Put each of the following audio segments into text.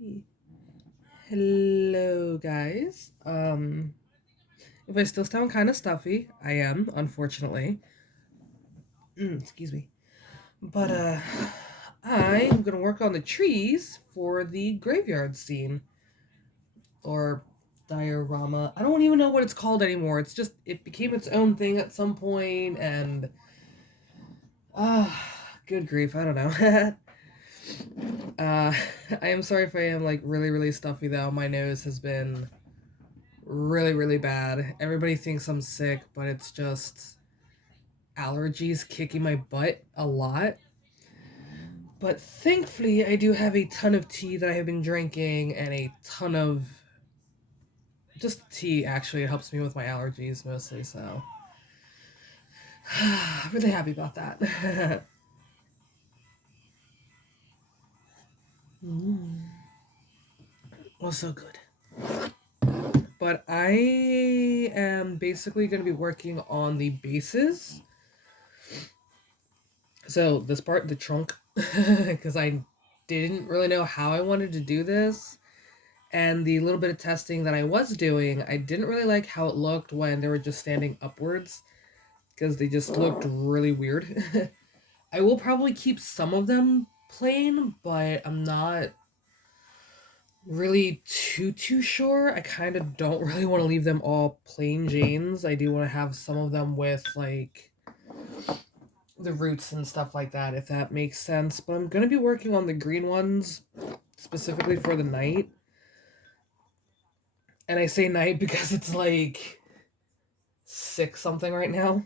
Hey. Hello, guys. If I still sound kind of stuffy, I am, unfortunately. Excuse me. But, I'm gonna work on the trees for the graveyard scene. Or diorama. I don't even know what it's called anymore. It became its own thing at some point, and, good grief, I don't know. uh, I am sorry if I am, like, really, really stuffy, though. My nose has been really, really bad. Everybody thinks I'm sick, but it's just allergies kicking my butt a lot. But thankfully, I do have a ton of tea that I have been drinking and a ton of just tea. Actually, it helps me with my allergies mostly, so really happy about that. Mm. Well, so good. But I am basically going to be working on the bases. So this part, the trunk, because I didn't really know how I wanted to do this. And the little bit of testing that I was doing, I didn't really like how it looked when they were just standing upwards because they just looked really weird. I will probably keep some of them plain, but I'm not really too sure. I kind of don't really want to leave them all plain Janes. I do want to have some of them with like the roots and stuff like that, if that makes sense. But I'm gonna be working on the green ones specifically for the night. And I say night because it's like 6 something right now.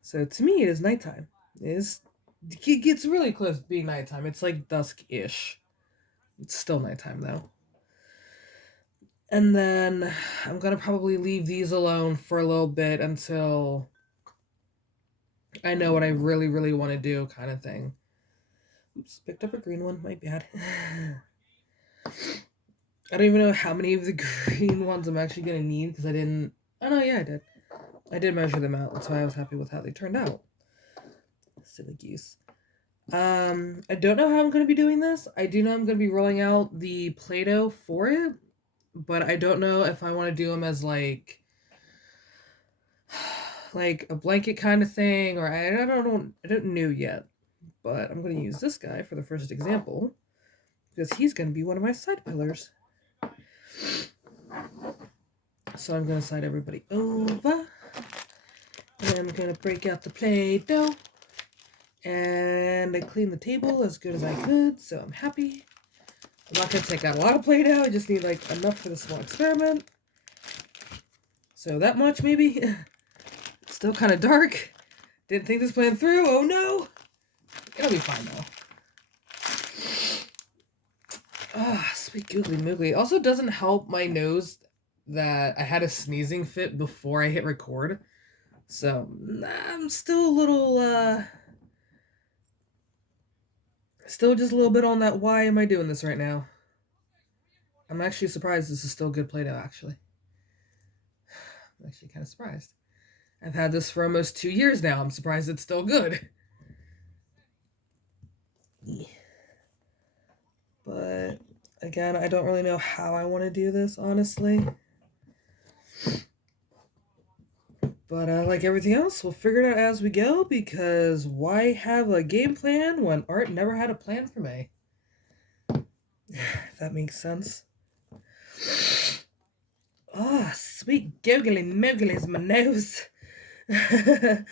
So to me, it is nighttime. It gets really close to being nighttime. It's like dusk ish. It's still nighttime though. And then I'm gonna probably leave these alone for a little bit until I know what I really, really want to do, kind of thing. Oops, picked up a green one. My bad. I don't even know how many of the green ones I'm actually gonna need because I didn't. Oh no, yeah, I did. I did measure them out. That's why I was happy with how they turned out. Silly goose. I don't know how I'm going to be doing this. I do know I'm going to be rolling out the Play-Doh for it, but I don't know if I want to do them as like a blanket kind of thing, or I don't know yet. But I'm going to use this guy for the first example because he's going to be one of my side pillars. So I'm going to slide everybody over, and I'm going to break out the Play-Doh. And I cleaned the table as good as I could, so I'm happy. I'm not going to take out a lot of Play-Doh. I just need like enough for the small experiment. So that much maybe. It's still kind of dark. Didn't think this plan through. Oh no! It'll be fine though. Ah, sweet googly moogly. It also doesn't help my nose that I had a sneezing fit before I hit record. So I'm still a little still just a little bit on that why am I doing this right now. I'm actually surprised this is still good Play-Doh actually. I'm actually kind of surprised. I've had this for almost 2 years now. I'm surprised it's still good. But again, I don't really know how I want to do this, honestly. But like everything else, we'll figure it out as we go because why have a game plan when art never had a plan for me? If that makes sense. Oh, sweet googly moogly's my nose. I'm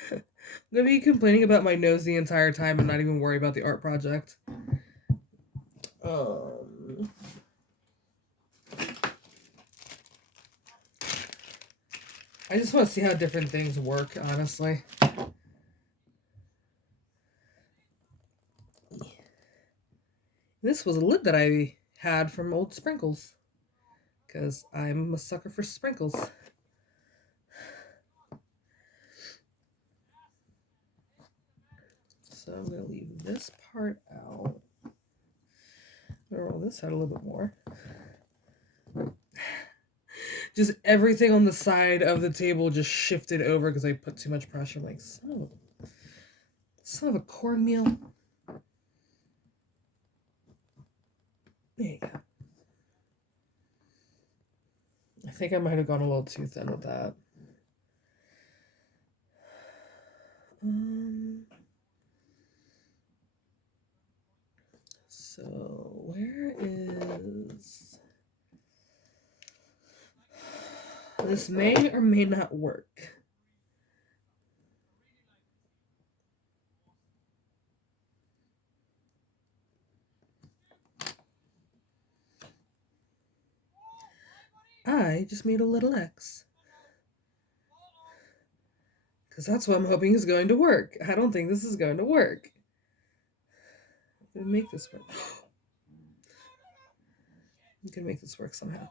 gonna be complaining about my nose the entire time and not even worry about the art project. Um, I just want to see how different things work, honestly. This was a lid that I had from old sprinkles because I'm a sucker for sprinkles. So I'm going to leave this part out. I'm going to roll this out a little bit more. Just everything on the side of the table just shifted over because I put too much pressure. I'm like, son of a cornmeal. There you go. I think I might have gone a little too thin with that. So where is... This may or may not work. I just made a little X. Because that's what I'm hoping is going to work. I don't think this is going to work. I'm going to make this work. I'm going to make this work somehow.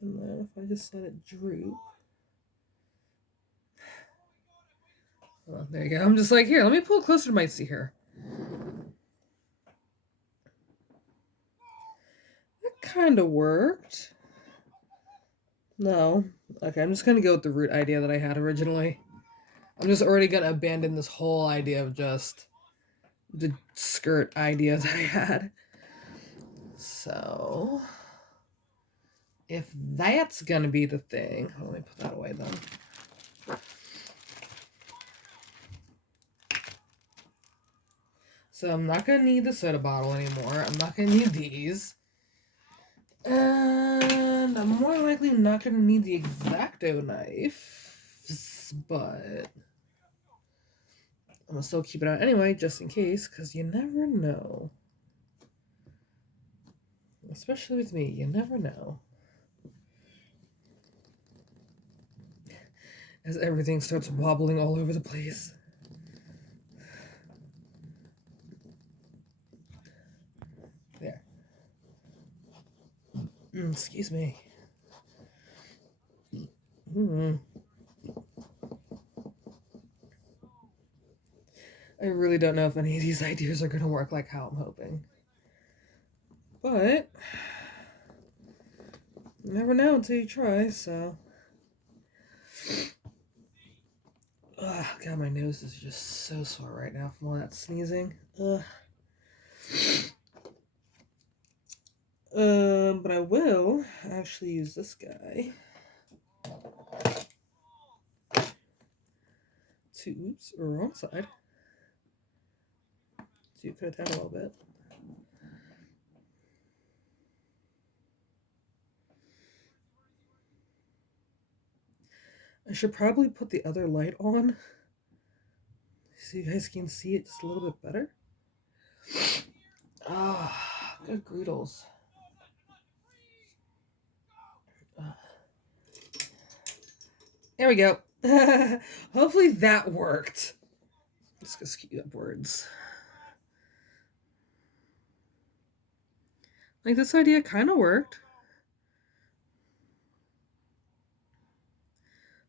And then if I just let it droop. Oh, there you go. I'm just like, here, let me pull it closer to my seat here. That kind of worked. No. Okay, I'm just going to go with the root idea that I had originally. I'm just already going to abandon this whole idea of just the skirt idea that I had. So, if that's going to be the thing, let me put that away then. So I'm not going to need the soda bottle anymore. I'm not going to need these. And I'm more likely not going to need the X-Acto knife, but I'm going to still keep it out anyway, just in case, because you never know. Especially with me, you never know. As everything starts wobbling all over the place. There. Excuse me. I really don't know if any of these ideas are going to work like how I'm hoping. But you never know until you try, so. Oh, God, my nose is just so sore right now from all that sneezing. But I will actually use this guy to, oops, wrong side, to cut it down a little bit. I should probably put the other light on so you guys can see it just a little bit better. Ah, good greedles. There we go. Hopefully that worked. Let's go skew upwards. Like, this idea kind of worked.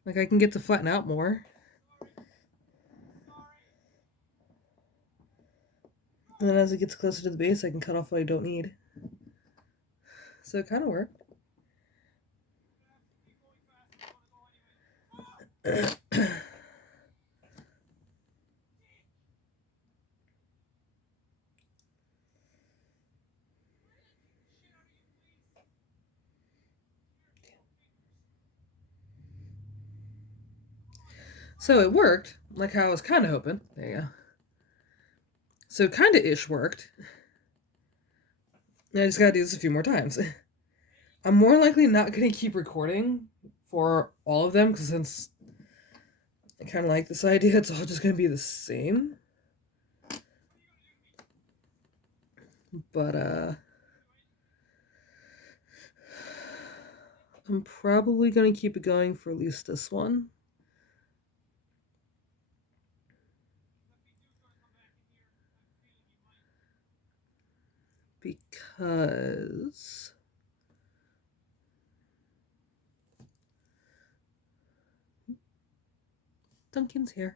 Like, I can get to flatten out more. And then as it gets closer to the base, I can cut off what I don't need. So it kind of worked. So it worked, like how I was kind of hoping. There you go. So kind of ish worked. I just gotta do this a few more times. I'm more likely not gonna keep recording for all of them, because since I kind of like this idea, it's all just gonna be the same. But I'm probably gonna keep it going for at least this one. Because Duncan's here.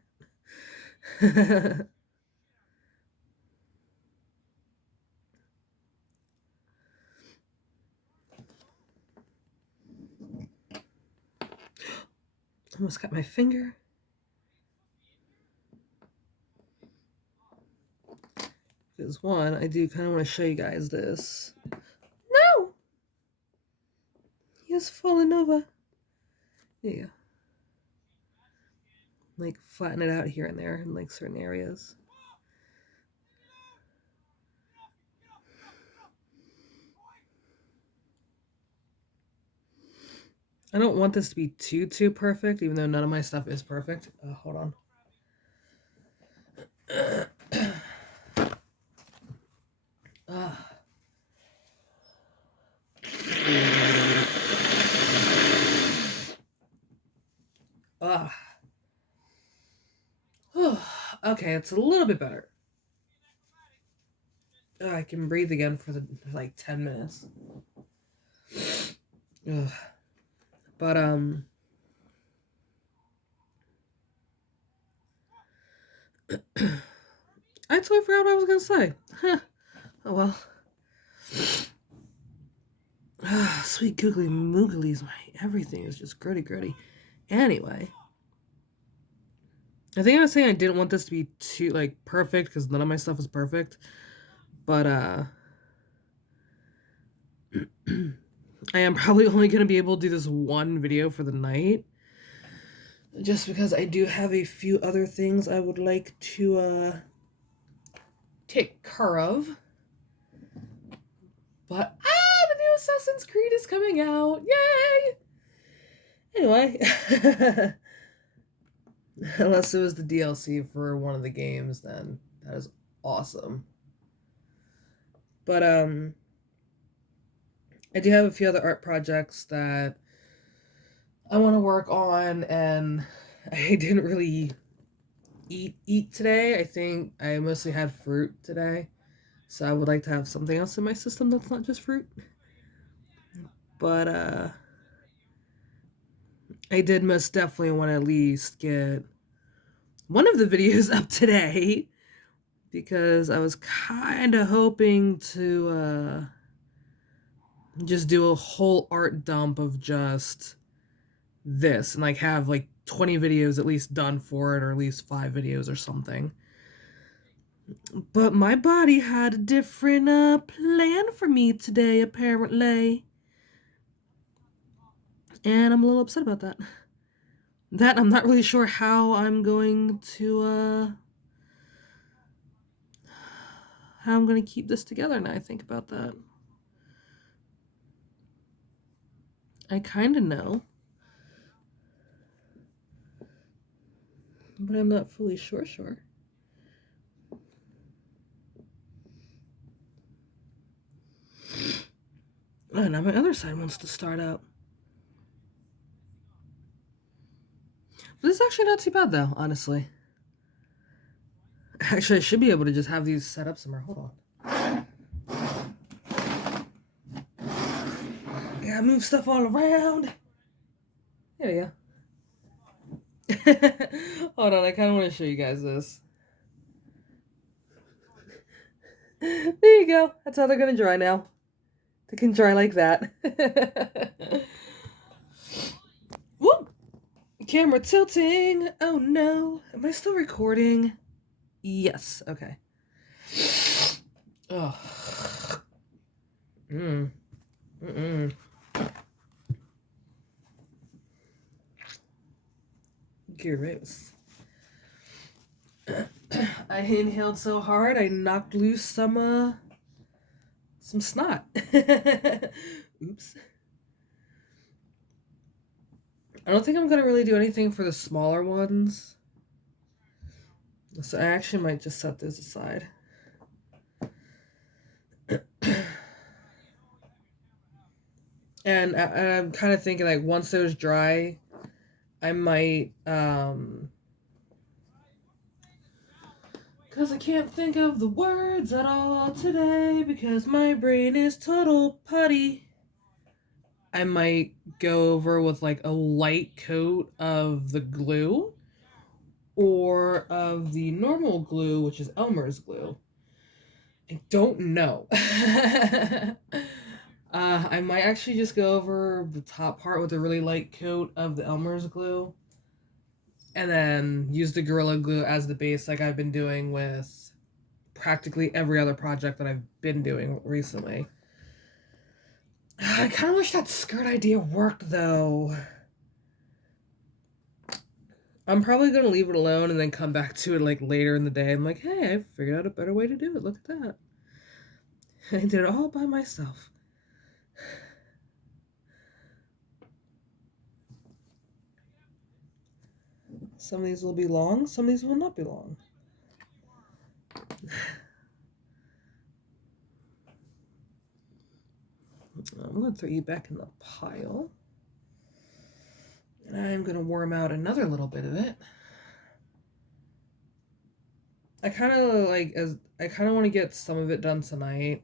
Almost got my finger. Because one, I do kind of want to show you guys this. No! He has fallen over. There you go. Like, flatten it out here and there in, like, certain areas. I don't want this to be too perfect, even though none of my stuff is perfect. Hold on. Okay, it's a little bit better. I can breathe again for like 10 minutes. But I totally forgot what I was gonna say. Huh. Oh well. Sweet googly mooglies, my everything is just gritty. Anyway, I think I was saying I didn't want this to be too like perfect because none of my stuff is perfect. But I am probably only gonna be able to do this one video for the night. Just because I do have a few other things I would like to take care of. But the new Assassin's Creed is coming out. Yay! Anyway, unless it was the DLC for one of the games, then that is awesome. But I do have a few other art projects that I want to work on, and I didn't really eat today. I think I mostly had fruit today, so I would like to have something else in my system that's not just fruit. But I did most definitely want to at least get one of the videos up today, because I was kind of hoping to just do a whole art dump of just this and like have like 20 videos at least done for it, or at least 5 videos or something. But my body had a different plan for me today, apparently. And I'm a little upset about that. That I'm not really sure how I'm going to keep this together now I think about that. I kind of know, but I'm not fully sure. Oh, now my other side wants to start up. But this is actually not too bad, though, honestly. Actually, I should be able to just have these set up somewhere. Hold on. Yeah, move stuff all around. There we go. Hold on, I kind of want to show you guys this. There you go. That's how they're going to dry now. They can dry like that. Whoop! Camera tilting. Oh no. Am I still recording? Yes. Okay. Oh. Gross. I inhaled so hard I knocked loose some snot. Oops. I don't think I'm gonna really do anything for the smaller ones, so I actually might just set those aside. And I'm kind of thinking like once those dry, I might because I can't think of the words at all today because my brain is total putty. I might go over with like a light coat of the glue or of the normal glue, which is Elmer's glue. I don't know. I might actually just go over the top part with a really light coat of the Elmer's glue and then use the Gorilla Glue as the base like I've been doing with practically every other project that I've been doing recently. I kind of wish that skirt idea worked, though. I'm probably going to leave it alone and then come back to it, like, later in the day. I'm like, hey, I figured out a better way to do it. Look at that. I did it all by myself. Some of these will be long, some of these will not be long. I'm going to throw you back in the pile. And I'm going to worm out another little bit of it. I kind of want to get some of it done tonight.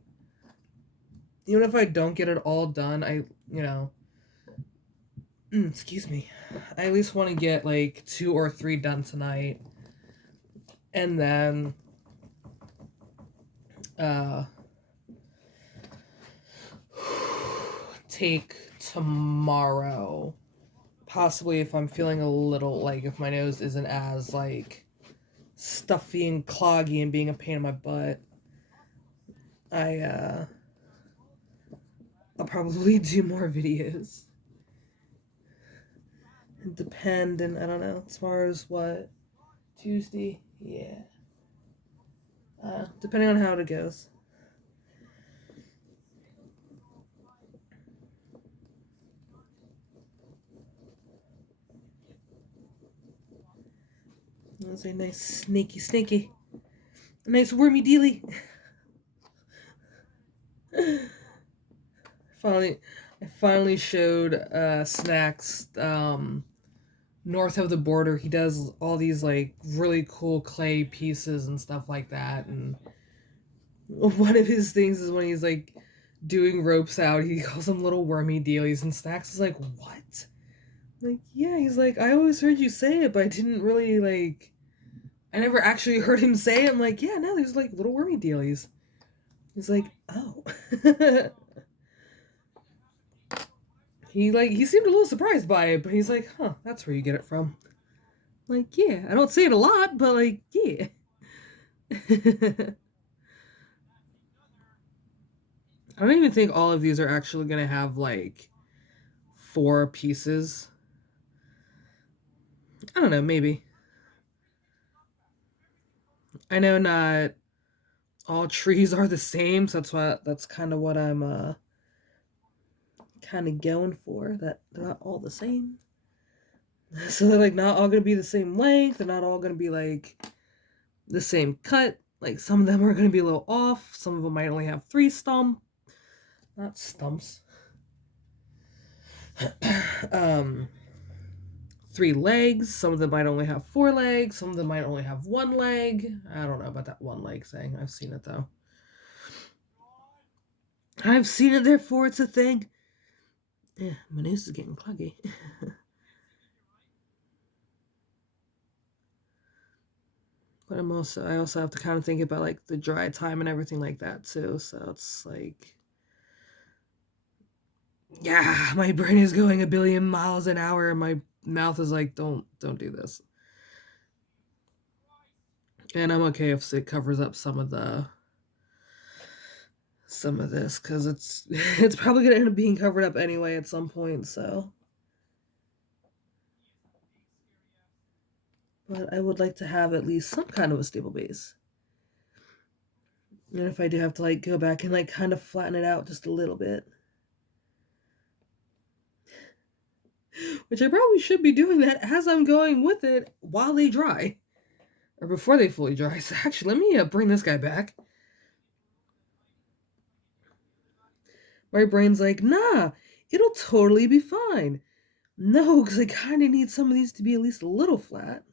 Even if I don't get it all done, excuse me. I at least want to get like 2 or 3 done tonight. And then take tomorrow. Possibly if I'm feeling a little, like, if my nose isn't as, like, stuffy and cloggy and being a pain in my butt, I'll probably do more videos. Dependent, I don't know, as far as what, Tuesday? Yeah. Depending on how it goes. That was a nice snaky. A nice wormy dealy. I finally showed Snacks north of the border. He does all these like really cool clay pieces and stuff like that, and one of his things is when he's like doing ropes out, he calls them little wormy dealies, and Snacks is like, what? Like, yeah, he's like, I always heard you say it, but I didn't really, like, I never actually heard him say it. I'm like, yeah, no, there's like little wormy dealies. He's like, oh. He seemed a little surprised by it, but he's like, huh, that's where you get it from. I'm like, yeah, I don't say it a lot, but like, yeah. I don't even think all of these are actually gonna have like 4 pieces. I don't know, maybe. I know not all trees are the same, so that's kind of what I'm kind of going for, that they're not all the same. So they're like not all gonna be the same length, they're not all gonna be like the same cut. Like some of them are gonna be a little off, some of them might only have 3 stumps. 3 legs, some of them might only have 4 legs, some of them might only have 1 leg. I don't know about that 1 leg thing. I've seen it though. I've seen it, therefore it's a thing. Yeah, my nose is getting cloggy. But I also have to kind of think about like the dry time and everything like that too. So it's like, yeah, my brain is going a billion miles an hour and my mouth is like, don't do this. And I'm okay if it covers up some of this, because it's probably gonna end up being covered up anyway at some point, so. But I would like to have at least some kind of a stable base. And if I do have to like go back and like kind of flatten it out just a little bit, which I probably should be doing that as I'm going with it while they dry, or before they fully dry. So actually, let me bring this guy back. My brain's like, nah, it'll totally be fine. No, because I kind of need some of these to be at least a little flat.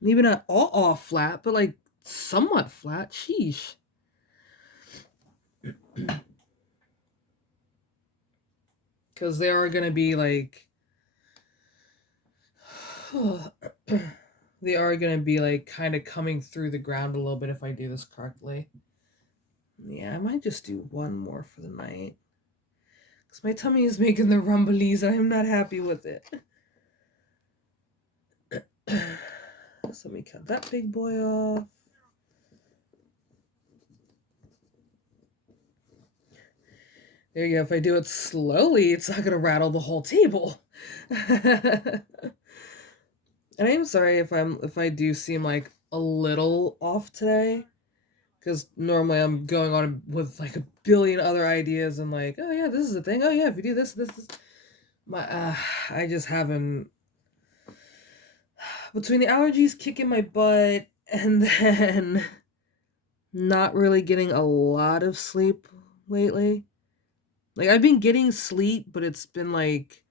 Maybe not all off flat, but like somewhat flat. Sheesh. Because they are going to be like, they are going to be like kind of coming through the ground a little bit if I do this correctly. Yeah, I might just do 1 more for the night. Because my tummy is making the rumblies and I'm not happy with it. So let me cut that big boy off. There you go. If I do it slowly, it's not gonna rattle the whole table. And I am sorry if I do seem like a little off today, because normally I'm going on with like a billion other ideas and like, oh yeah, this is the thing. Oh yeah, if you do this. My I just haven't, between the allergies kicking my butt and then not really getting a lot of sleep lately. Like I've been getting sleep, but it's been like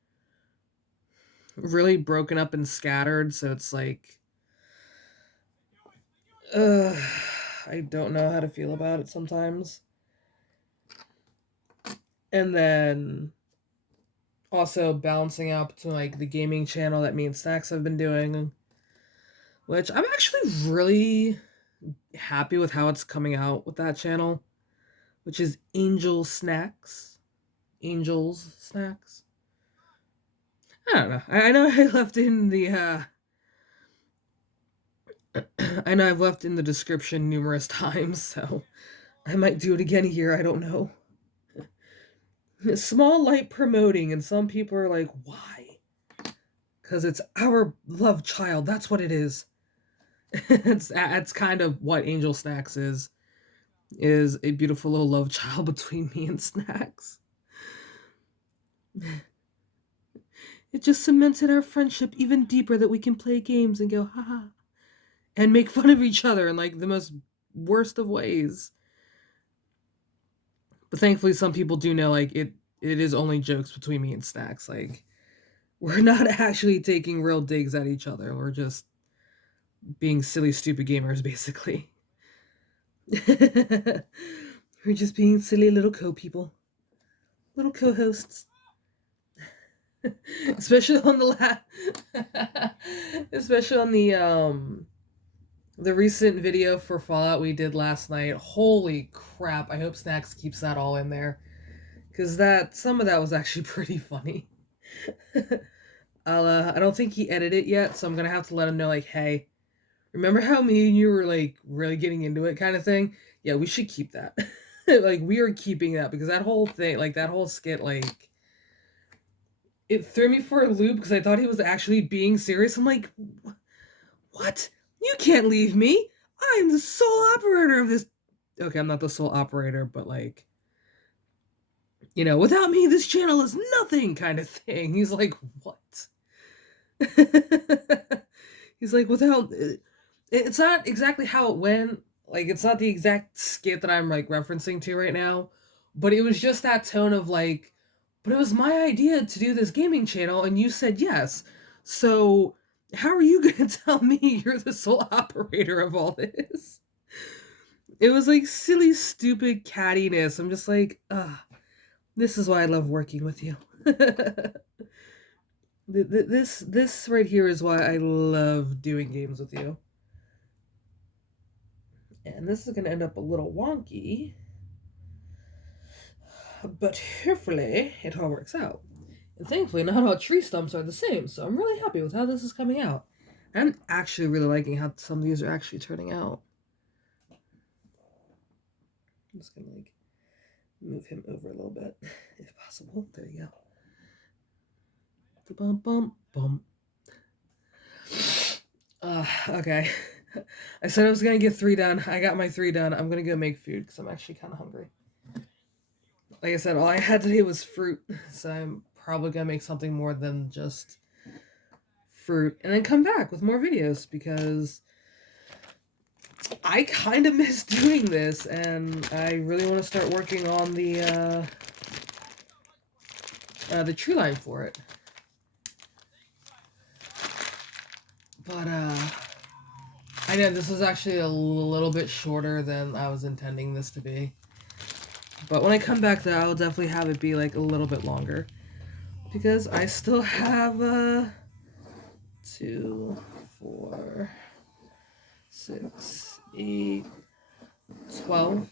really broken up and scattered, so it's like uh I don't know how to feel about it sometimes. And then also balancing out to like the gaming channel that me and Snacks have been doing, which I'm actually really happy with how it's coming out with that channel, which is Angel Snacks. Angel's Snacks. I don't know. I know I left in the I know I've left in the description numerous times, so I might do it again here, I don't know. Small light promoting, and some people are like, why? Because it's our love child, that's what it is. It's kind of what Angel Snacks is a beautiful little love child between me and Snacks. It just cemented our friendship even deeper that we can play games and go, haha, and make fun of each other in like the most worst of ways. But thankfully, some people do know like it is only jokes between me and Snacks. Like we're not actually taking real digs at each other. We're just being silly, stupid gamers, basically. We're just being silly little co-people, little co-hosts. Especially on especially on the recent video for Fallout we did last night. Holy crap, I hope Snacks keeps that all in there, because that some of that was actually pretty funny. I don't think he edited it yet, so I'm gonna have to let him know, like, hey, remember how me and you were like really getting into it kind of thing? Yeah, we should keep that. Like we are keeping that, because that whole thing, like that whole skit, like it threw me for a loop because I thought he was actually being serious. I'm like, what? You can't leave me. I'm the sole operator of this. Okay, I'm not the sole operator, but like, without me, this channel is nothing kind of thing. He's like, what? He's like, without. It's not exactly how it went. Like, it's not the exact skit that I'm like referencing to right now, but it was just that tone of like, but it was my idea to do this gaming channel, and you said yes. So, how are you going to tell me you're the sole operator of all this? It was like silly, stupid cattiness. I'm just like, this is why I love working with you. This right here is why I love doing games with you. And this is going to end up a little wonky, but hopefully it all works out. And thankfully, not all tree stumps are the same, so I'm really happy with how this is coming out. I'm actually really liking how some of these are actually turning out. I'm just gonna like move him over a little bit, if possible. There you go. Bum bum bum. Okay. I said I was gonna get 3 done. I got my 3 done. I'm gonna go make food because I'm actually kind of hungry. Like I said, all I had today was fruit, so I'm probably gonna make something more than just fruit, and then come back with more videos because I kind of miss doing this, and I really want to start working on the tree line for it. But I know this was actually a little bit shorter than I was intending this to be. But when I come back, though, I'll definitely have it be like a little bit longer, because I still have 2, 4, 6, 8, 12.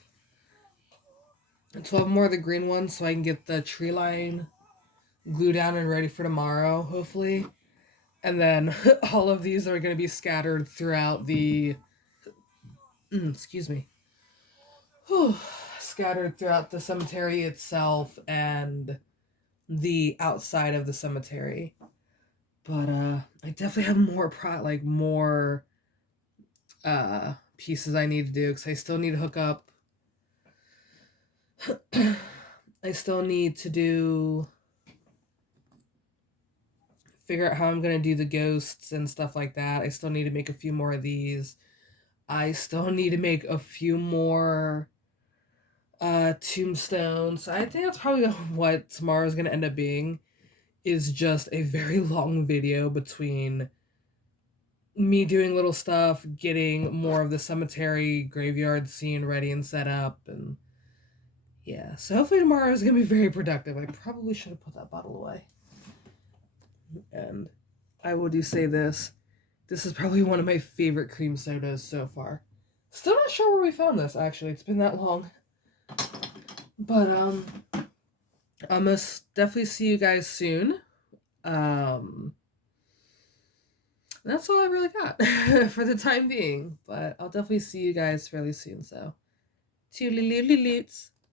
12 more of the green ones, so I can get the tree line glued down and ready for tomorrow, hopefully. And then all of these are going to be scattered throughout the excuse me. scattered throughout the cemetery itself and the outside of the cemetery. But I definitely have more pieces I need to do because I still need to hook up. I still need to figure out how I'm gonna do the ghosts and stuff like that. I still need to make a few more of these. I still need to make a few more tombstones. I think that's probably what tomorrow's gonna end up being, is just a very long video between me doing little stuff, getting more of the cemetery graveyard scene ready and set up, and yeah. So hopefully tomorrow is gonna be very productive. I probably should have put that bottle away. And I will say this. This is probably one of my favorite cream sodas so far. Still not sure where we found this, actually. It's been that long. But I'll most definitely see you guys soon. That's all I really got for the time being. But I'll definitely see you guys fairly soon. So, toodly-loodly-loots.